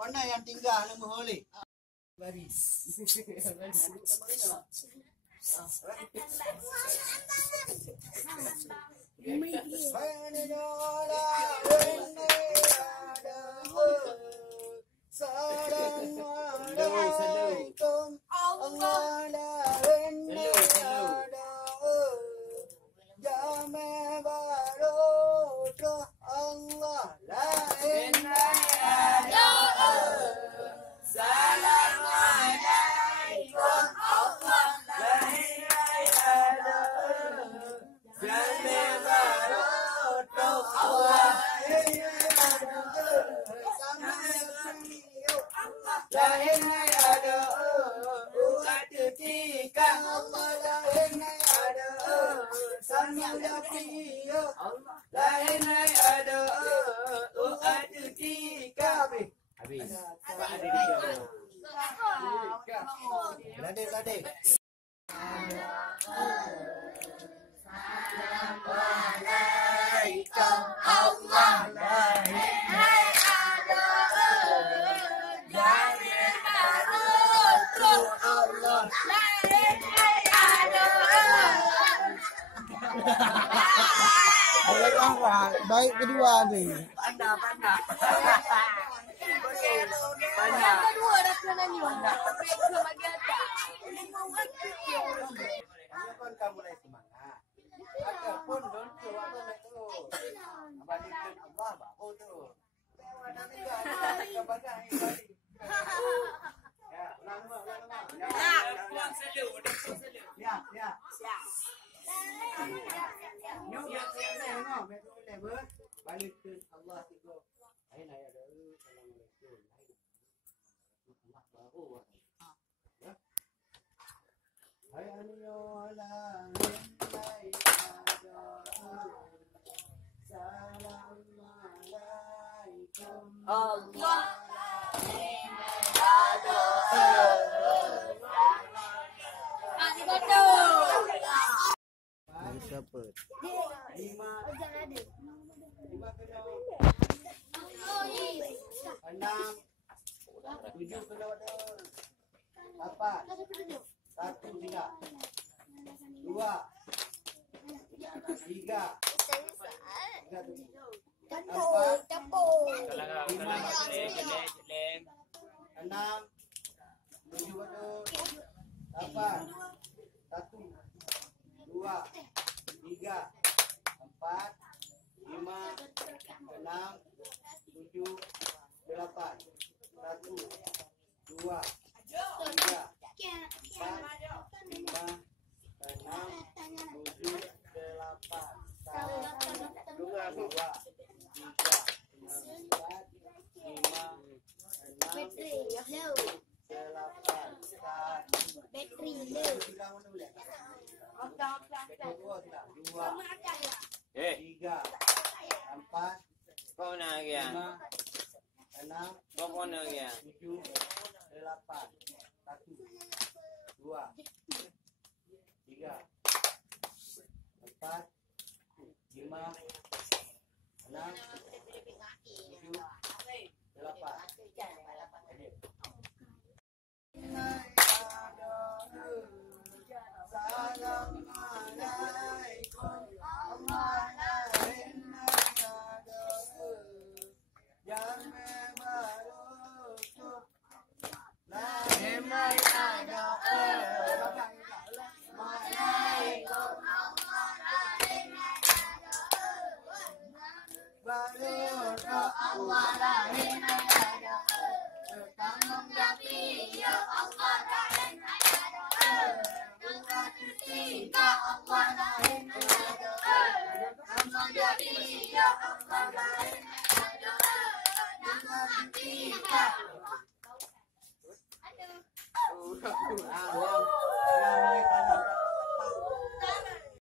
Mana yang tinggal nama Holly? Baris. Baik kedua ni. Pandai. Kedua dah kena ni. Ke bagi atas. Kan kamu mulai semangat. Ada pun donco ada tu. Balik ke Allah bahu tu. Ada juga ada bagai balik. Ya, lama. Ya, puan selu. Ya. Siap. Balik ke Allah itu. Hai naya ada. Assalamualaikum. Allah baru. Ya. Hai anyola hai Assalamualaikum. Allah siapa? 5 6 7 kena ada 8 1 tidak 2 3 Malaikat doa Allah lain ada tolong tapi ya Allah lain ada doa ketika Allah lain ada tolong tapi ya Allah lain ada doa ketika Ah,